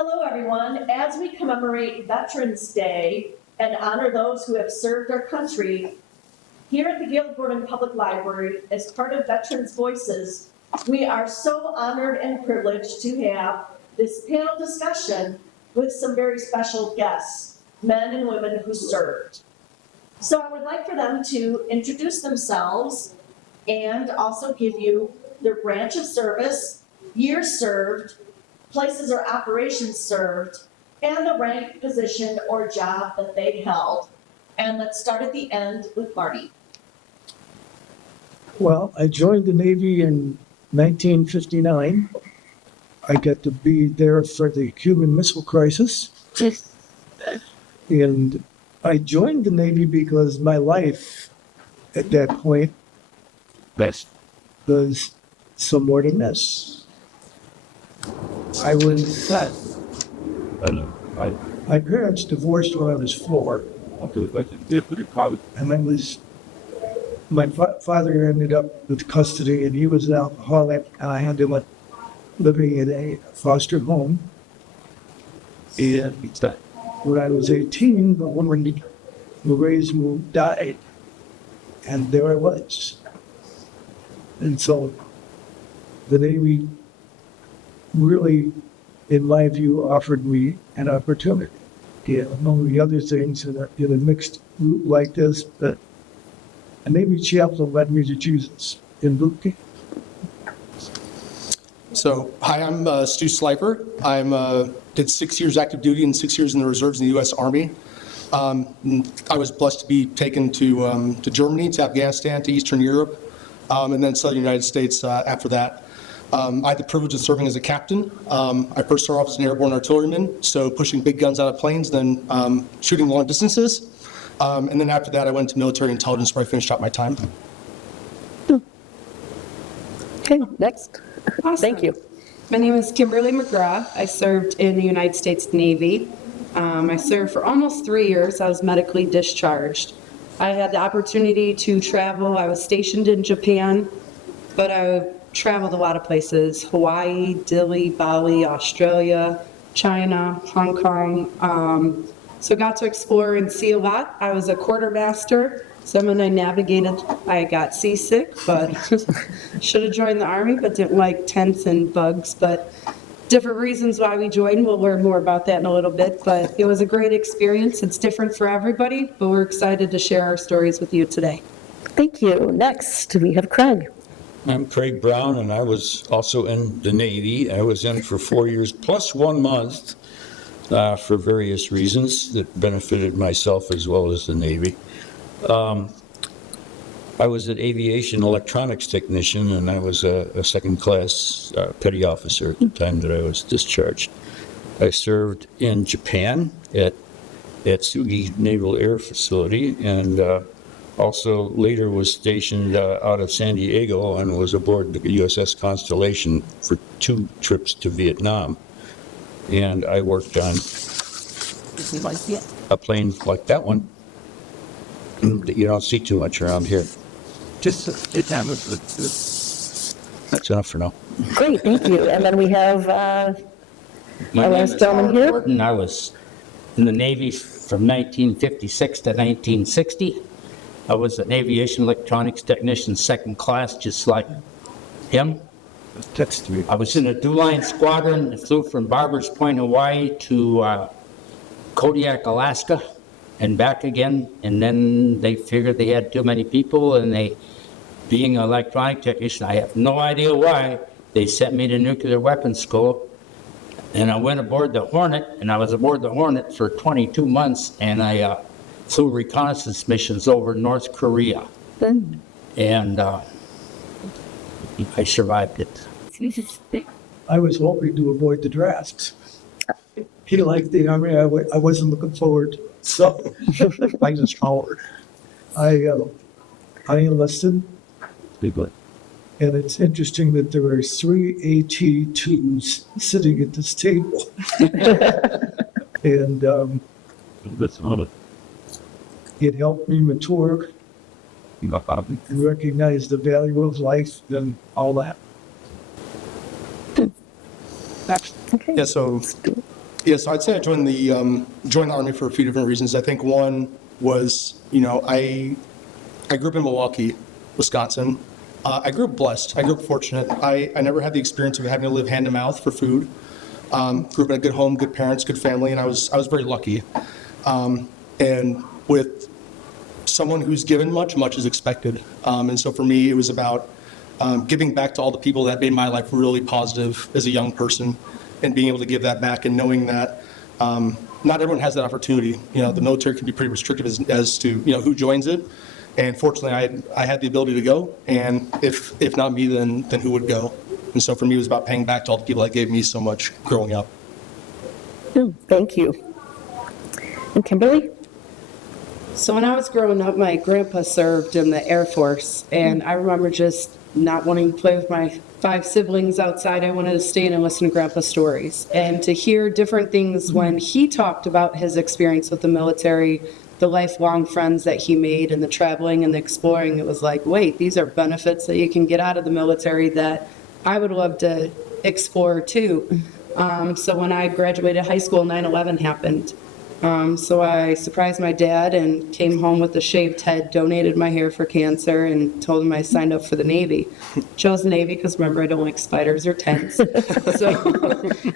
Hello, everyone. As we commemorate Veterans Day and honor those who have served our country, here at the Gail Gordon Public Library, as part of Veterans Voices, we are so honored and privileged to have this panel discussion with some very special guests, men and women who served. So I would like for them to introduce themselves and also give you their branch of service, years served, places or operations served, and the rank, position, or job that they held. And let's start at the end with Marty. Well, I joined the Navy in 1959. I got to be there for the Cuban Missile Crisis. And I joined the Navy because my life at that point was somewhat a mess. I was, my parents divorced when I was 4. And my father ended up with custody, and he was an alcoholic, and I ended up living in a foster home. And when I was 18, the woman who raised me died, and there I was. And so the Navy really, in my view, offered me an opportunity. Yeah, among the other things in a mixed group like this, but a Navy chaplain led me to Jesus in boot camp. So, hi, I'm Stu Slifer. Did 6 years active duty and 6 years in the reserves in the U.S. Army. I was blessed to be taken to Germany, to Afghanistan, to Eastern Europe, and then Southern United States after that. I had the privilege of serving as a captain. I first started off as an airborne artilleryman, so pushing big guns out of planes, then shooting long distances. And then after that, I went to military intelligence where I finished out my time. Okay, next. Awesome. Thank you. My name is Kimberly McGraw. I served in the United States Navy. I served for almost 3 years. I was medically discharged. I had the opportunity to travel. I was stationed in Japan, but I traveled a lot of places: Hawaii, Dili, Bali, Australia, China, Hong Kong. So got to explore and see a lot. I was a quartermaster. So when I navigated, I got seasick, but should have joined the Army, but didn't like tents and bugs. But different reasons why we joined. We'll learn more about that in a little bit. But it was a great experience. It's different for everybody, but we're excited to share our stories with you today. Thank you. Next, we have Craig. I'm Craig Brown, and I was also in the Navy. I was in for 4 years plus 1 month for various reasons that benefited myself as well as the Navy. I was an aviation electronics technician, and I was a second-class petty officer at the time that I was discharged. I served in Japan at Tsugi Naval Air Facility, and also later was stationed out of San Diego and was aboard the USS Constellation for 2 trips to Vietnam. And I worked on a plane like that one that you don't see too much around here. That's enough for now. Great, thank you. And then we have My our name last is gentleman Howard here. Gordon. I was in the Navy from 1956 to 1960. I was an aviation electronics technician, second class, just like him. I was in a DuLine squadron that flew from Barbers Point, Hawaii to Kodiak, Alaska, and back again. And then they figured they had too many people, and being an electronic technician, I have no idea why, they sent me to nuclear weapons school. And I went aboard the Hornet, and I was aboard the Hornet for 22 months, and I flew reconnaissance missions over North Korea. And I survived it. I was hoping to avoid the drafts. He liked the Army. I wasn't looking forward to it. So I just followed. I enlisted. And it's interesting that there are 3 AT-2s sitting at this table. And it helped me mature and recognize the value of life and all that. Okay. Yeah, so Yes, I'd say I joined the Army for a few different reasons. I think one was, I grew up in Milwaukee, Wisconsin. I grew up blessed. I grew up fortunate. I never had the experience of having to live hand to mouth for food. Grew up in a good home, good parents, good family, and I was very lucky. And with someone who's given much, much is expected. And so for me, it was about giving back to all the people that made my life really positive as a young person, and being able to give that back, and knowing that not everyone has that opportunity. The military can be pretty restrictive as to who joins it. And fortunately, I had the ability to go, and if not me, then who would go? And so for me, it was about paying back to all the people that gave me so much growing up. Thank you. And Kimberly? So when I was growing up, my grandpa served in the Air Force, and I remember just not wanting to play with my 5 siblings outside. I wanted to stay in and listen to Grandpa's stories, and to hear different things when he talked about his experience with the military, the lifelong friends that he made, and the traveling and the exploring. It was like, wait, these are benefits that you can get out of the military that I would love to explore too. So when I graduated high school, 9/11 happened. So I surprised my dad and came home with a shaved head, donated my hair for cancer, and told him I signed up for the Navy. Chose the Navy because, remember, I don't like spiders or tents. So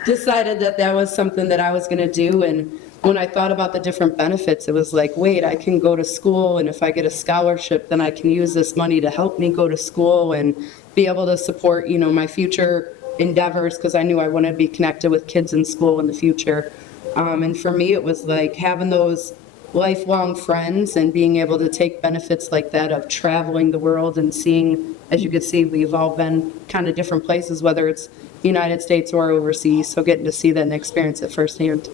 decided that was something that I was going to do. And when I thought about the different benefits, it was like, wait, I can go to school, and if I get a scholarship, then I can use this money to help me go to school and be able to support, my future endeavors, because I knew I wanted to be connected with kids in school in the future. And for me, it was like having those lifelong friends and being able to take benefits like that of traveling the world and seeing, as you can see, we've all been kind of different places, whether it's United States or overseas. So getting to see that and experience it firsthand.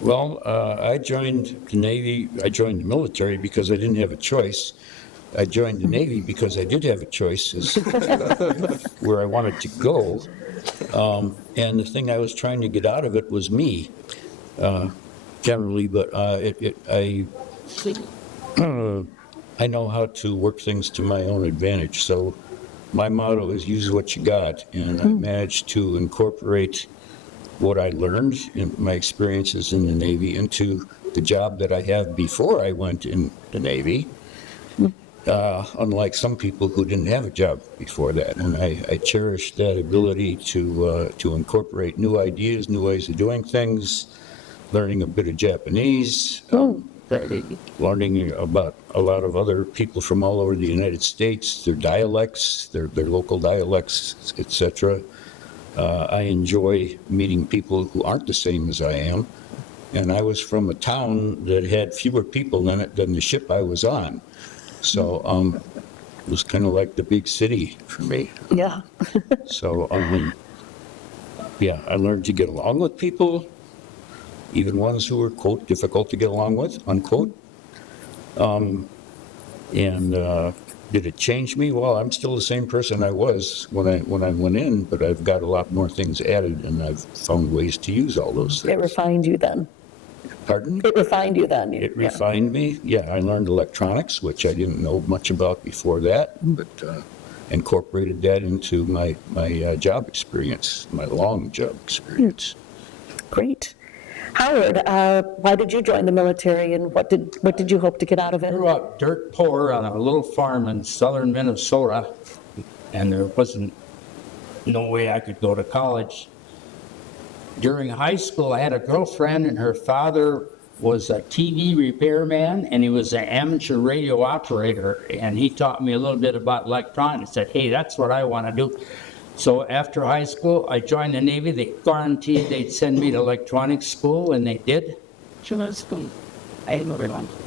Well, I joined the Navy, I joined the military because I didn't have a choice. I joined the Navy because I did have a choice as where I wanted to go. And the thing I was trying to get out of it was me, generally, but I know how to work things to my own advantage. So my motto is use what you got, and I managed to incorporate what I learned in my experiences in the Navy into the job that I have before I went in the Navy. Unlike some people who didn't have a job before that. And I cherish that ability to incorporate new ideas, new ways of doing things, learning a bit of Japanese, learning about a lot of other people from all over the United States, their dialects, their local dialects, etc. I enjoy meeting people who aren't the same as I am. And I was from a town that had fewer people in it than the ship I was on. So it was kind of like the big city for me. Yeah. So, yeah, I learned to get along with people, even ones who were, quote, difficult to get along with, unquote. Did it change me? Well, I'm still the same person I was when I went in, but I've got a lot more things added, and I've found ways to use all those things. It refined you then. Pardon? It refined you then. It refined me. Yeah, I learned electronics, which I didn't know much about before that, but incorporated that into my job experience, my long job experience. Great. Howard, why did you join the military, and what did you hope to get out of it? Grew up dirt poor on a little farm in southern Minnesota, and there wasn't no way I could go to college. During high school, I had a girlfriend, and her father was a TV repairman, and he was an amateur radio operator, and he taught me a little bit about electronics. I said, hey, that's what I want to do. So after high school, I joined the Navy. They guaranteed they'd send me to electronics school, and they did.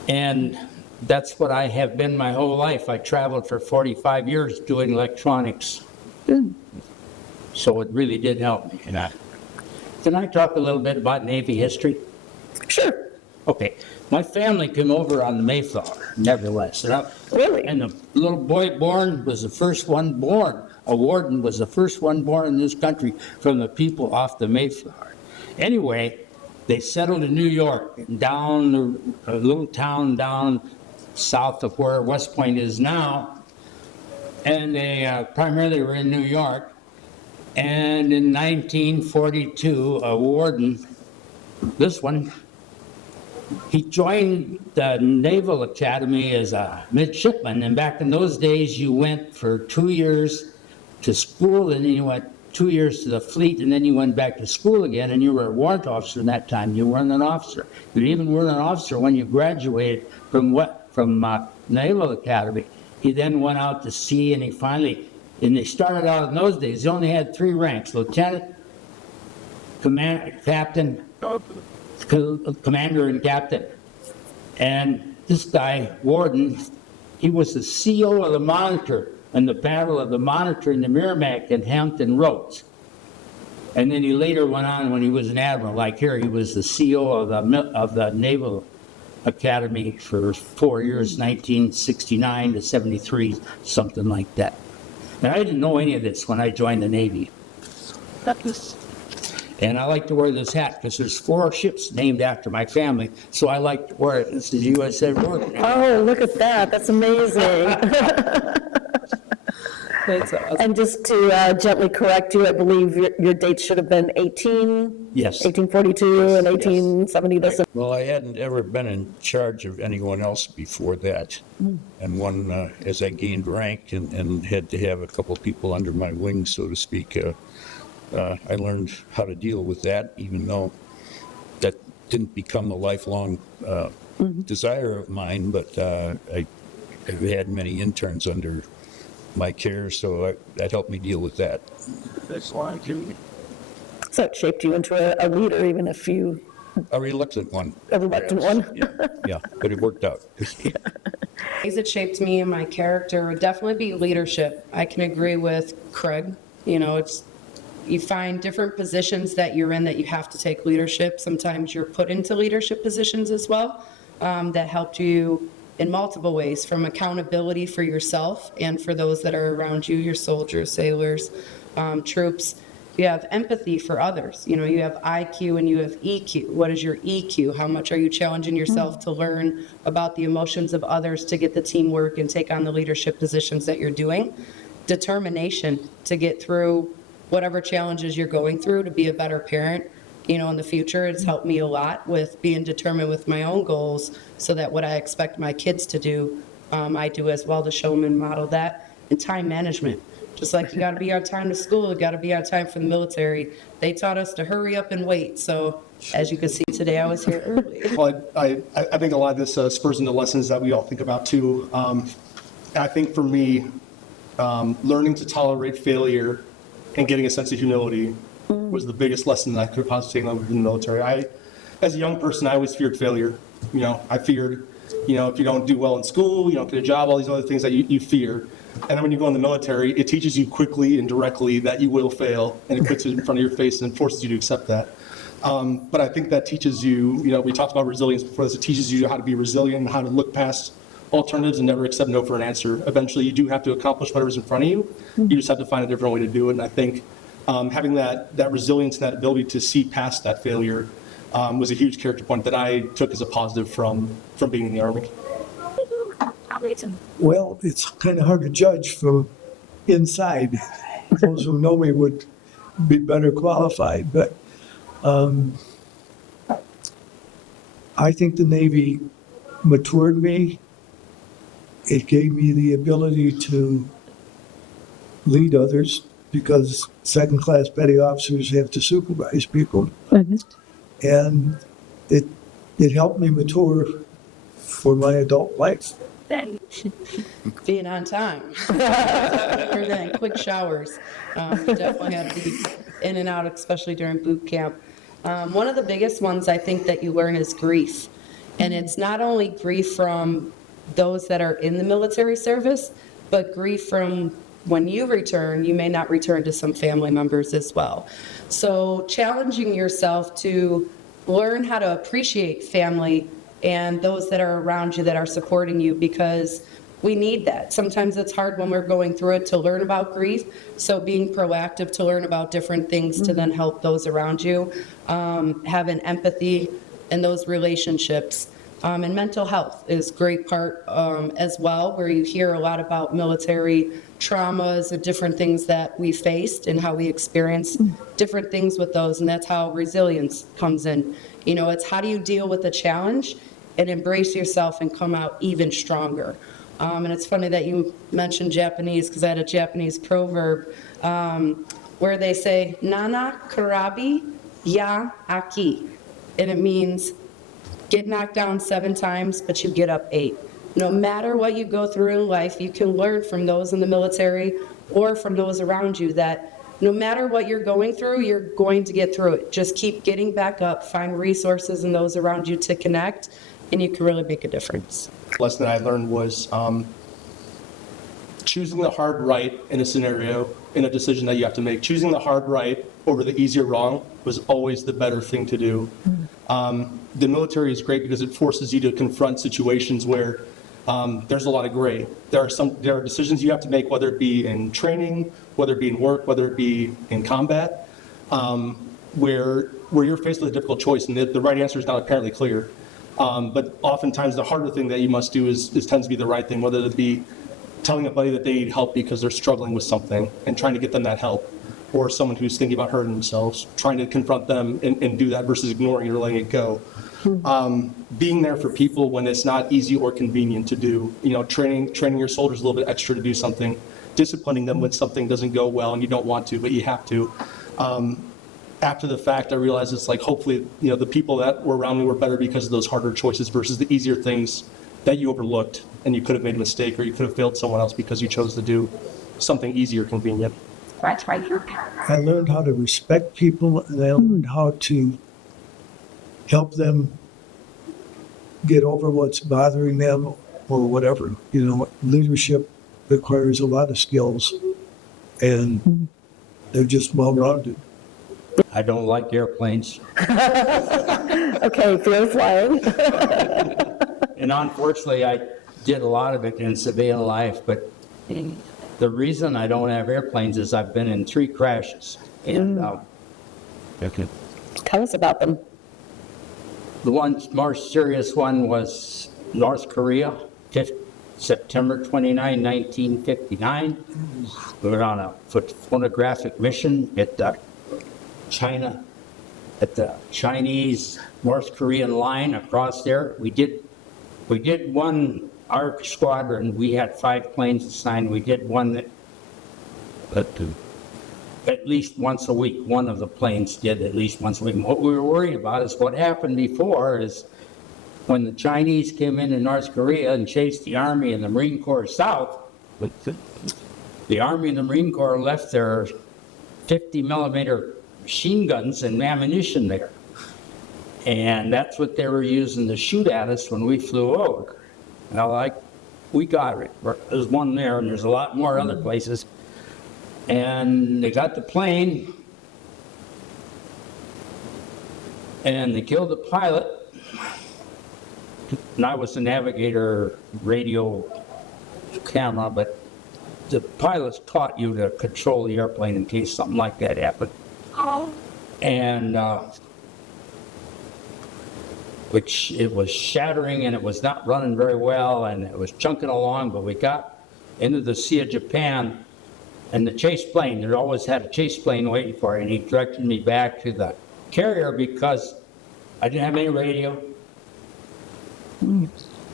And that's what I have been my whole life. I traveled for 45 years doing electronics. So it really did help me. Can I talk a little bit about Navy history? Sure. Okay. My family came over on the Mayflower, nevertheless. Really? And the little boy born was the first one born. A warden was the first one born in this country from the people off the Mayflower. Anyway, they settled in New York, down a little town down south of where West Point is now. And they primarily were in New York. And in 1942, a warden, this one, he joined the Naval Academy as a midshipman. And back in those days, you went for 2 years to school, and then you went 2 years to the fleet, and then you went back to school again, and you were a warrant officer in that time. You weren't an officer. You even weren't an officer when you graduated from Naval Academy. He then went out to sea, and and they started out in those days, they only had 3 ranks: lieutenant, captain, commander, and captain. And this guy, Warden, he was the CO of the Monitor in the Battle of the Monitor in the Merrimack and Hampton Roads. And then he later went on, when he was an admiral, like here, he was the CO of the Naval Academy for 4 years, 1969 to 73, something like that. And I didn't know any of this when I joined the Navy. And I like to wear this hat because there's 4 ships named after my family, so I like to wear it. It's the USA War. Oh, look at that, that's amazing. That's awesome. And just to gently correct you, I believe your dates should have been 18? Yes. 1842 and 1870. This. Well, I hadn't ever been in charge of anyone else before that. And as I gained rank and had to have a couple people under my wing, so to speak, I learned how to deal with that, even though that didn't become a lifelong desire of mine. But I've had many interns under my care, so that helped me deal with that. That's why I do. So it shaped you into a leader, even if you, A reluctant one. a reluctant perhaps. one. Yeah, but it worked out. Ways that shaped me and my character would definitely be leadership. I can agree with Craig. You know, you find different positions that you're in that you have to take leadership. Sometimes you're put into leadership positions as well that helped you in multiple ways, from accountability for yourself and for those that are around you, your soldiers, sailors, troops. You have empathy for others. You know, you have IQ and you have EQ. What is your EQ? How much are you challenging yourself to learn about the emotions of others to get the teamwork and take on the leadership positions that you're doing? Determination to get through whatever challenges you're going through, to be a better parent. You know, in the future, it's helped me a lot with being determined with my own goals so that what I expect my kids to do, I do as well, to show them and model that. And time management. Just like you got to be on time to school, you got to be on time for the military. They taught us to hurry up and wait. So as you can see today, I was here early. Well, I think a lot of this spurs into lessons that we all think about too. I think for me, learning to tolerate failure and getting a sense of humility was the biggest lesson that I could have possibly taken over in the military. As a young person, I always feared failure. You know, I feared, if you don't do well in school, you don't get a job, all these other things that you fear. And then when you go in the military, it teaches you quickly and directly that you will fail, and it puts it in front of your face and forces you to accept that. But I think that teaches you, we talked about resilience before this, it teaches you how to be resilient and how to look past alternatives and never accept no for an answer. Eventually, you do have to accomplish whatever's in front of you. You just have to find a different way to do it. And I think having that resilience and that ability to see past that failure was a huge character point that I took as a positive from being in the Army. Well, it's kind of hard to judge from inside. Those who know me would be better qualified, but I think the Navy matured me. It gave me the ability to lead others because second-class petty officers have to supervise people. And it helped me mature for my adult life. Being on time. Better than quick showers. Definitely have to be in and out, especially during boot camp. One of the biggest ones I think that you learn is grief. And it's not only grief from those that are in the military service, but grief from when you return, you may not return to some family members as well. So challenging yourself to learn how to appreciate family and those that are around you that are supporting you, because we need that. Sometimes it's hard when we're going through it to learn about grief. So being proactive to learn about different things to then help those around you, having empathy in those relationships. And mental health is a great part as well, where you hear a lot about military traumas and different things that we faced and how we experience different things with those. And that's how resilience comes in. You know, it's how do you deal with a challenge and embrace yourself and come out even stronger. And it's funny that you mentioned Japanese, because I had a Japanese proverb where they say, Nana karabi ya aki. And it means get knocked down 7 times, but you get up 8. No matter what you go through in life, you can learn from those in the military or from those around you that no matter what you're going through, you're going to get through it. Just keep getting back up, find resources and those around you to connect, and you can really make a difference. Lesson that I learned was choosing the hard right in a scenario, in a decision that you have to make. Choosing the hard right over the easier wrong was always the better thing to do. The military is great because it forces you to confront situations where there's a lot of gray. There are decisions you have to make, whether it be in training, whether it be in work, whether it be in combat, where you're faced with a difficult choice and the right answer is not apparently clear. But oftentimes the harder thing that you must do is tends to be the right thing, whether it be telling a buddy that they need help because they're struggling with something and trying to get them that help, or someone who's thinking about hurting themselves, trying to confront them and do that versus ignoring it or letting it go. Being there for people when it's not easy or convenient to do, you know, training your soldiers a little bit extra to do something, disciplining them when something doesn't go well and you don't want to, but you have to. After the fact, I realized it's like, hopefully, you know, the people that were around me were better because of those harder choices versus the easier things that you overlooked and you could have made a mistake or you could have failed someone else because you chose to do something easy or convenient. That's right. I learned how to respect people, and I learned how to help them get over what's bothering them or whatever. You know, leadership requires a lot of skills, and they're just well-rounded. I don't like airplanes. Okay, fear of flying. And unfortunately, I did a lot of it in civilian life, but the reason I don't have airplanes is I've been in 3 crashes. And Tell us about them. the one more serious one was North Korea, September 29, 1959. We were on a photographic mission at China, at the Chinese-North Korean line across there. We did one, our squadron, we had 5 planes assigned. We did one that at least once a week. One of the planes did at least once a week. What we were worried about is what happened before is when the Chinese came into North Korea and chased the Army and the Marine Corps south, the Army and the Marine Corps left their 50 millimeter machine guns and ammunition there. And that's what they were using to shoot at us when we flew over. Now, we got it. There's one there, and there's a lot more other places. And they got the plane, and they killed the pilot. And I was the navigator, radio, camera, but the pilots taught you to control the airplane in case something like that happened. And which it was shattering and it was not running very well and it was chunking along, but we got into the Sea of Japan and the chase plane, there always had a chase plane waiting for you, and he directed me back to the carrier because I didn't have any radio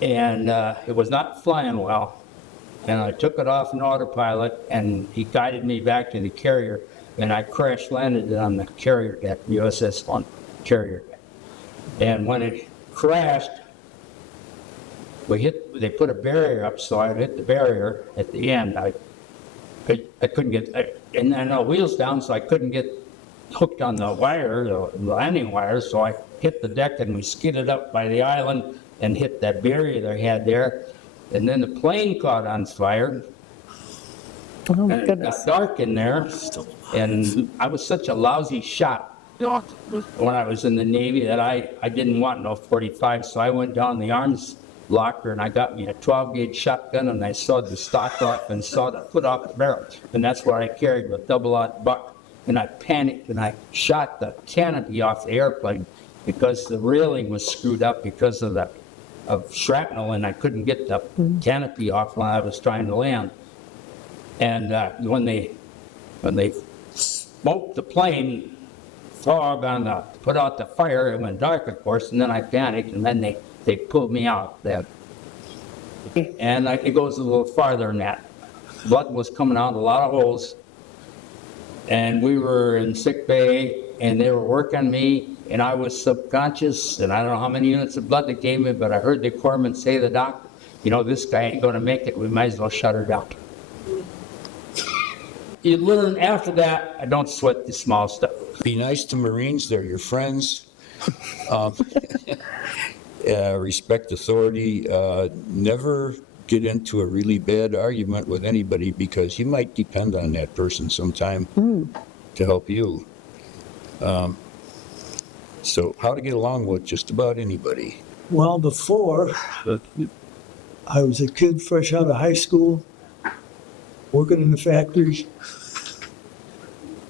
and it was not flying well. And I took it off in autopilot and he guided me back to the carrier and I crash landed on the carrier deck, USS One carrier deck. And when it crashed, they put a barrier up, so I hit the barrier at the end. I couldn't get, and then the wheels down, so I couldn't get hooked on the wire, the landing wire, so I hit the deck and we skidded up by the island and hit that barrier they had there. And then the plane caught on fire. Oh, my And it goodness. got dark in there, and I was such a lousy shot when I was in the Navy that I didn't want no .45, so I went down the arms locker and I got me a 12-gauge shotgun and I sawed the stock off and sawed the foot off the barrel. And that's what I carried with double-aught buck. And I panicked and I shot the canopy off the airplane because the railing was screwed up because of the of shrapnel, and I couldn't get the canopy off when I was trying to land. And when they smoked the plane, fog on the, put out the fire, it went dark, of course, and then I panicked, and then they pulled me out. And it goes a little farther than that. Blood was coming out, a lot of holes. And we were in sick bay, and they were working me, and I was subconscious, and I don't know how many units of blood they gave me, but I heard the corpsman say to the doctor, you know, this guy ain't gonna make it, we might as well shut her down. You learn after that, I don't sweat the small stuff. Be nice to Marines, they're your friends. Um, Respect authority, never get into a really bad argument with anybody because you might depend on that person sometime to help you. So how to get along with just about anybody. Well, before, I was a kid fresh out of high school, working in the factories.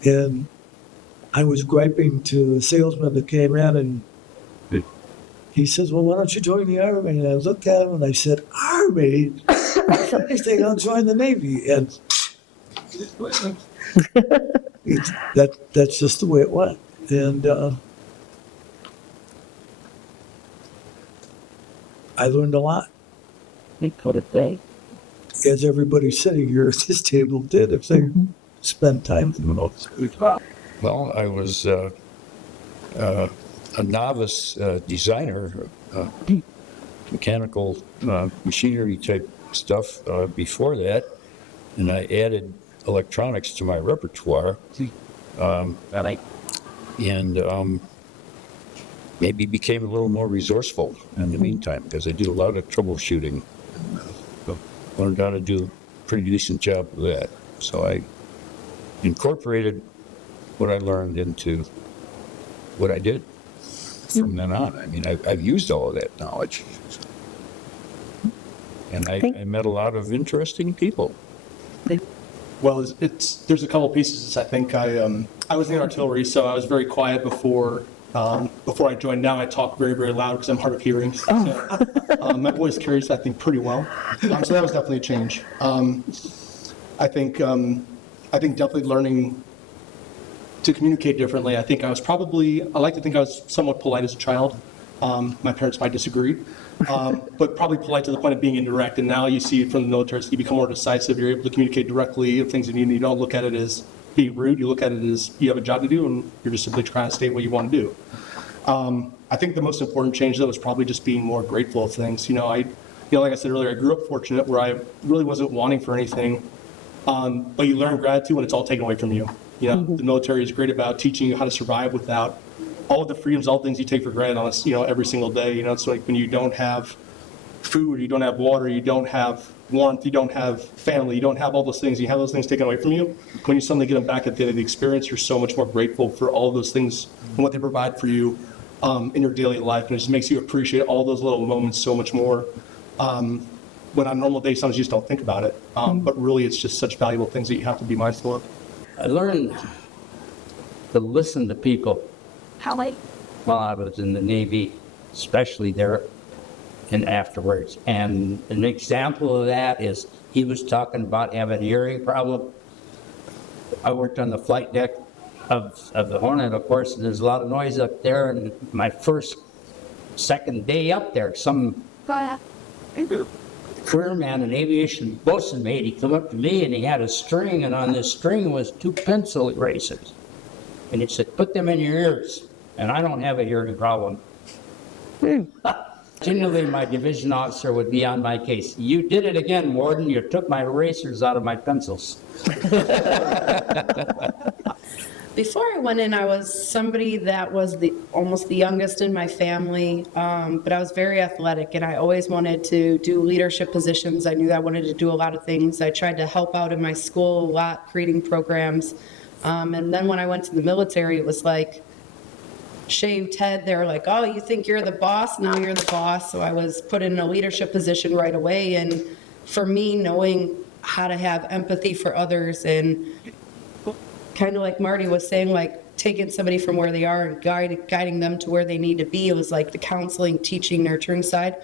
And I was griping to the salesman that came in, and he says, well, why don't you join the Army? And I looked at him and I said, Army? If anything, I'll join the Navy. And that's just the way it went. And I learned a lot, as everybody sitting here at this table did, if they spent time. Well, I was a novice designer, mechanical machinery type stuff before that, and I added electronics to my repertoire, and maybe became a little more resourceful in the meantime because I did a lot of troubleshooting. Learned how to do a pretty decent job of that. So I incorporated what I learned into what I did from then on. I mean, I've used all of that knowledge. And I met a lot of interesting people. Well, there's a couple pieces. I think I was in artillery, so I was very quiet before I joined. Now I talk very, very loud because I'm hard of hearing. So, my voice carries, I think, pretty well. So that was definitely a change. I think definitely learning to communicate differently. I like to think I was somewhat polite as a child. My parents might disagree, but probably polite to the point of being indirect. And now you see it from the military, so you become more decisive. You're able to communicate directly of things that you need. You don't look at it as being rude. You look at it as you have a job to do, and you're just simply trying to state what you want to do. I think the most important change, though, is probably just being more grateful of things. Like I said earlier, I grew up fortunate where I really wasn't wanting for anything, but you learn gratitude when it's all taken away from you. The military is great about teaching you how to survive without all of the freedoms, all the things you take for granted on us, every single day. It's like when you don't have food, you don't have water, you don't have warmth, you don't have family, you don't have all those things, you have those things taken away from you. When you suddenly get them back at the end of the experience, you're so much more grateful for all of those things and what they provide for you in your daily life. And it just makes you appreciate all those little moments so much more. When on normal days, sometimes you just don't think about it. But really, it's just such valuable things that you have to be mindful of. I learned to listen to people. How late? While I was in the Navy, especially there and afterwards. And an example of that is he was talking about having a hearing problem. I worked on the flight deck of the Hornet, of course, and there's a lot of noise up there. And my second day up there, some career man, an aviation bosun mate, he come up to me and he had a string, and on this string was 2 pencil erasers. And he said, put them in your ears. And I don't have a hearing problem. Generally, my division officer would be on my case. You did it again, Warden. You took my erasers out of my pencils. Before I went in, I was somebody that was almost the youngest in my family, but I was very athletic, and I always wanted to do leadership positions. I knew I wanted to do a lot of things. I tried to help out in my school a lot, creating programs. And then when I went to the military, it was like shaved head. They were like, oh, you think you're the boss? Now you're the boss. So I was put in a leadership position right away. And for me, knowing how to have empathy for others and kind of like Marty was saying, like taking somebody from where they are and guiding them to where they need to be. It was like the counseling, teaching, nurturing side.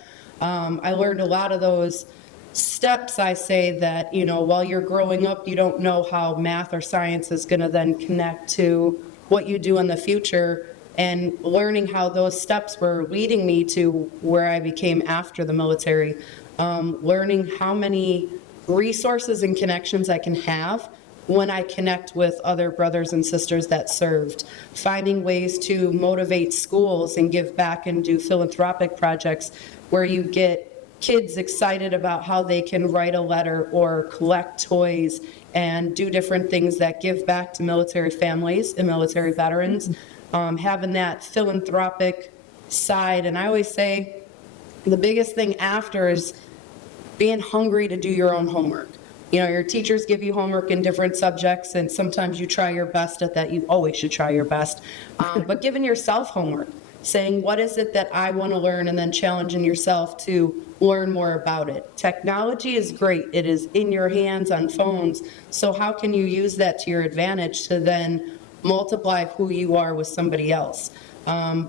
I learned a lot of those steps, I say, that, while you're growing up, you don't know how math or science is going to then connect to what you do in the future, and learning how those steps were leading me to where I became after the military. Learning how many resources and connections I can have when I connect with other brothers and sisters that served. Finding ways to motivate schools and give back and do philanthropic projects where you get kids excited about how they can write a letter or collect toys and do different things that give back to military families and military veterans. Having that philanthropic side. And I always say the biggest thing after is being hungry to do your own homework. Your teachers give you homework in different subjects, and sometimes you try your best at that. You always should try your best. But giving yourself homework, saying, what is it that I want to learn, and then challenging yourself to learn more about it. Technology is great. It is in your hands on phones. So how can you use that to your advantage to then multiply who you are with somebody else?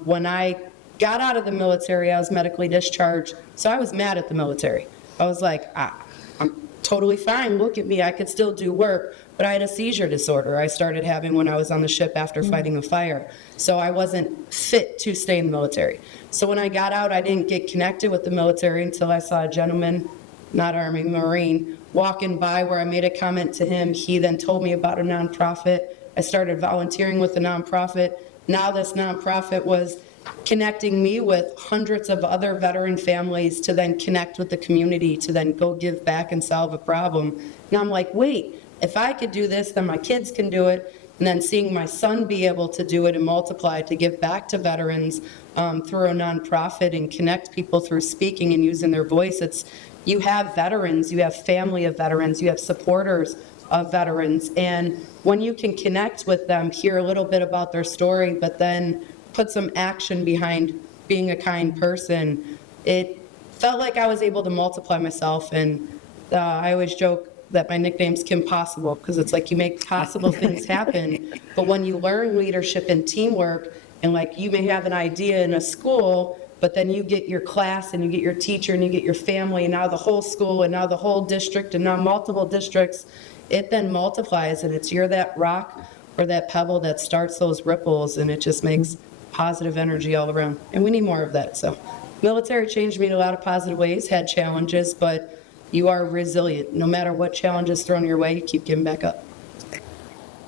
When I got out of the military, I was medically discharged. So I was mad at the military. I was like, I'm totally fine. Look at me. I could still do work. But I had a seizure disorder I started having when I was on the ship after fighting a fire. So I wasn't fit to stay in the military. So when I got out, I didn't get connected with the military until I saw a gentleman, not Army, Marine, walking by where I made a comment to him. He then told me about a nonprofit. I started volunteering with the nonprofit. Now this nonprofit was connecting me with hundreds of other veteran families to then connect with the community, to then go give back and solve a problem. Now I'm like, wait, if I could do this, then my kids can do it. And then seeing my son be able to do it and multiply to give back to veterans through a nonprofit and connect people through speaking and using their voice. You have veterans, you have family of veterans, you have supporters of veterans. And when you can connect with them, hear a little bit about their story, but then put some action behind being a kind person, it felt like I was able to multiply myself. And I always joke that my nickname's Kim Possible, because it's like you make possible things happen. But when you learn leadership and teamwork, and like you may have an idea in a school, but then you get your class and you get your teacher and you get your family and now the whole school and now the whole district and now multiple districts, it then multiplies, and you're that rock or that pebble that starts those ripples, and it just makes positive energy all around. And we need more of that. So military changed me in a lot of positive ways, had challenges, but you are resilient. No matter what challenge is thrown your way, you keep getting back up.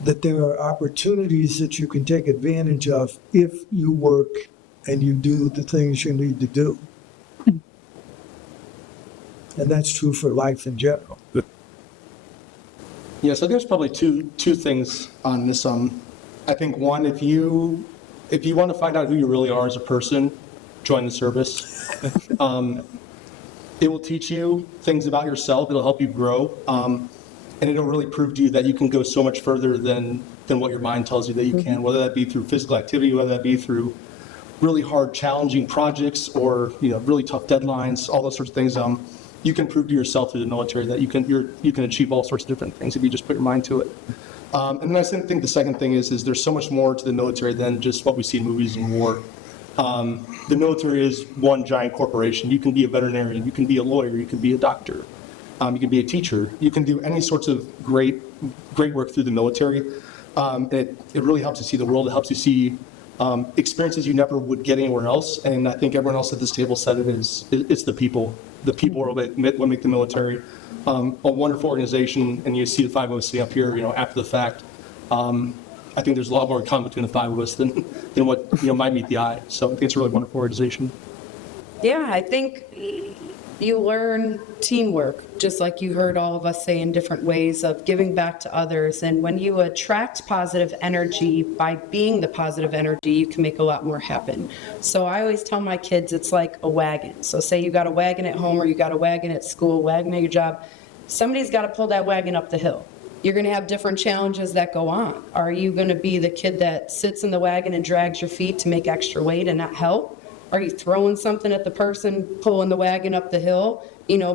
That there are opportunities that you can take advantage of if you work and you do the things you need to do. And that's true for life in general. Yeah, so there's probably two things on this. I think one, if you want to find out who you really are as a person, join the service. It will teach you things about yourself. It'll help you grow. And it'll really prove to you that you can go so much further than what your mind tells you that you can, whether that be through physical activity, whether that be through really hard, challenging projects or, really tough deadlines, all those sorts of things. You can prove to yourself through the military that you can achieve all sorts of different things if you just put your mind to it. And then I think the second thing is there's so much more to the military than just what we see in movies and war. The military is one giant corporation. You can be a veterinarian, you can be a lawyer, you can be a doctor, you can be a teacher. You can do any sorts of great work through the military. It really helps you see the world. It helps you see experiences you never would get anywhere else. And I think everyone else at this table said it's the people. The people are what make the military a wonderful organization. And you see the five of us sitting up here, after the fact. I think there's a lot more in common between the five of us than what might meet the eye. So I think it's a really wonderful organization. Yeah, I think you learn teamwork, just like you heard all of us say in different ways of giving back to others. And when you attract positive energy by being the positive energy, you can make a lot more happen. So I always tell my kids it's like a wagon. So say you got a wagon at home or you got a wagon at school, wagon at your job. Somebody's got to pull that wagon up the hill. You're going to have different challenges that go on. Are you going to be the kid that sits in the wagon and drags your feet to make extra weight and not help? Are you throwing something at the person pulling the wagon up the hill,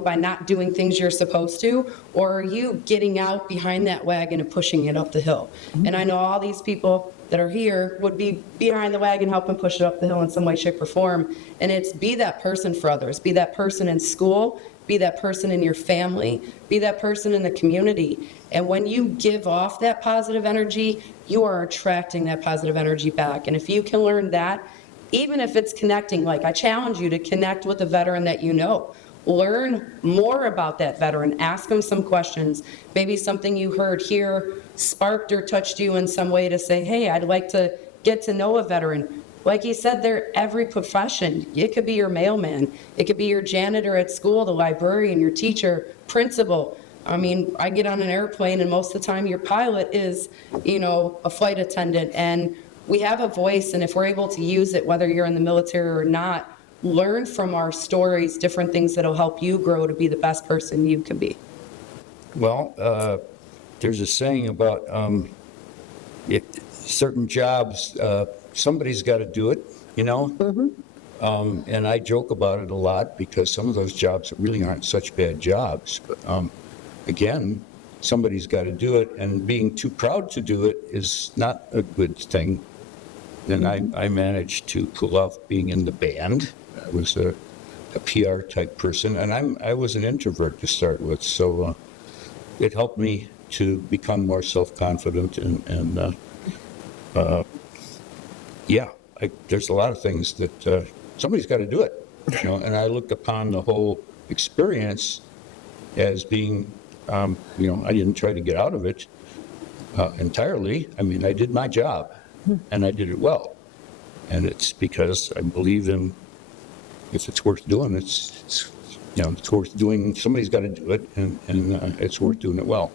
by not doing things you're supposed to? Or are you getting out behind that wagon and pushing it up the hill? And I know all these people that are here would be behind the wagon, helping push it up the hill in some way, shape, or form. And it's be that person for others, be that person in school, be that person in your family, be that person in the community. And when you give off that positive energy, you are attracting that positive energy back. And if you can learn that, even if it's connecting, like I challenge you to connect with a veteran that you know. Learn more about that veteran, ask them some questions, maybe something you heard here sparked or touched you in some way to say, hey, I'd like to get to know a veteran. Like you said, they're every profession. It could be your mailman, it could be your janitor at school, the librarian, your teacher, principal. I mean, I get on an airplane and most of the time your pilot is, a flight attendant, and we have a voice, and if we're able to use it, whether you're in the military or not, learn from our stories, different things that'll help you grow to be the best person you can be. Well, there's a saying about certain jobs, somebody's got to do it, and I joke about it a lot because some of those jobs really aren't such bad jobs. But again, somebody's got to do it, and being too proud to do it is not a good thing. Then I managed to pull off being in the band. I was a PR type person, and I was an introvert to start with, so it helped me to become more self-confident, and there's a lot of things that somebody's got to do it, and I looked upon the whole experience as being, I didn't try to get out of it entirely. I mean, I did my job, and I did it well, and it's because I believe in, if it's worth doing, it's worth doing. Somebody's got to do it, and it's worth doing it well.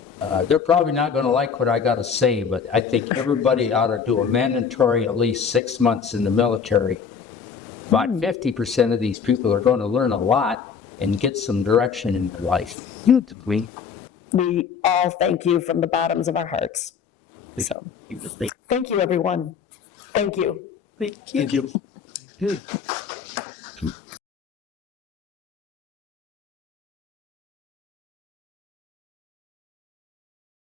They're probably not going to like what I got to say, but I think everybody ought to do a mandatory at least 6 months in the military. About 50% of these people are going to learn a lot and get some direction in their life. We all thank you from the bottoms of our hearts. So, thank you, everyone. Thank you. Thank you.